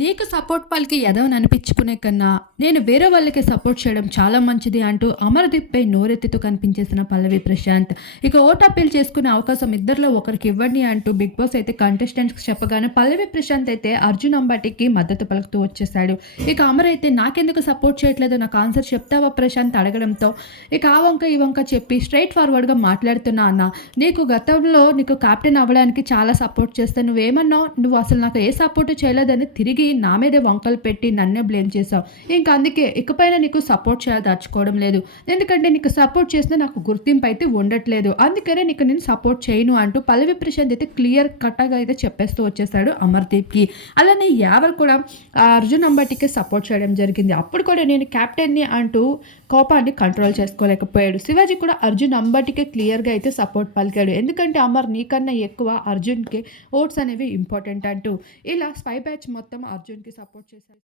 నీకు సపోర్ట్ పలికి ఎదవని అనిపించుకునే కన్నా నేను వేరే వాళ్ళకి సపోర్ట్ చేయడం చాలా మంచిది అంటూ అమరదీప్పై నోరెత్తితో కనిపించేసిన పల్లవి ప్రశాంత్. ఇక ఓట్ అప్పీల్ చేసుకునే అవకాశం ఇద్దరిలో ఒకరికి ఇవ్వండి అంటూ బిగ్ బాస్ అయితే కంటెస్టెంట్స్ చెప్పగానే పల్లవి ప్రశాంత్ అయితే అర్జున్ అంబాటికి మద్దతు పలుకుతూ వచ్చేసాడు ఇక అమర్ అయితే నాకెందుకు సపోర్ట్ చేయట్లేదు నాకు ఆన్సర్ చెప్తావా ప్రశాంత్ అడగడంతో. ఇక ఆ వంక ఈ వంక చెప్పి స్ట్రైట్ ఫార్వర్డ్గా మాట్లాడుతున్నా అన్న నీకు గతంలో నీకు కెప్టెన్ అవ్వడానికి చాలా సపోర్ట్ చేస్తే నువ్వేమన్నావు? నువ్వు అసలు నాకు ఏ సపోర్ట్ చేయలేదని తిరిగి నా మీదే వంకలు పెట్టి నన్నే బ్లేమ్ చేసావు ఇంకా అందుకే ఇకపైన నీకు సపోర్ట్ చేయదలుచుకోవడం లేదు. ఎందుకంటే నీకు సపోర్ట్ చేస్తే నాకు గుర్తింపు అయితే ఉండట్లేదు. అందుకనే నీకు నేను సపోర్ట్ చేయను అంటూ పల్లవి ప్రశాంత్ అయితే క్లియర్ కట్గా అయితే చెప్పేస్తూ వచ్చేసాడు అమర్దీప్కి. అలానే యావర్ కూడా అర్జున్ అంబటికి సపోర్ట్ చేయడం జరిగింది. అప్పుడు కూడా నేను క్యాప్టెన్ని అంటూ కోపాన్ని కంట్రోల్ చేసుకోలేకపోయాడు. శివాజీ కూడా అర్జున్ అంబటికే క్లియర్గా అయితే సపోర్ట్ పలికాడు. ఎందుకంటే అమర్ నీకన్నా ఎక్కువ అర్జున్కి ఓట్స్ అనేవి ఇంపార్టెంట్ అంటూ. ఇలా స్పై బ్యాచ్ మొత్తం అర్జున్కి సపోర్ట్ చేశారు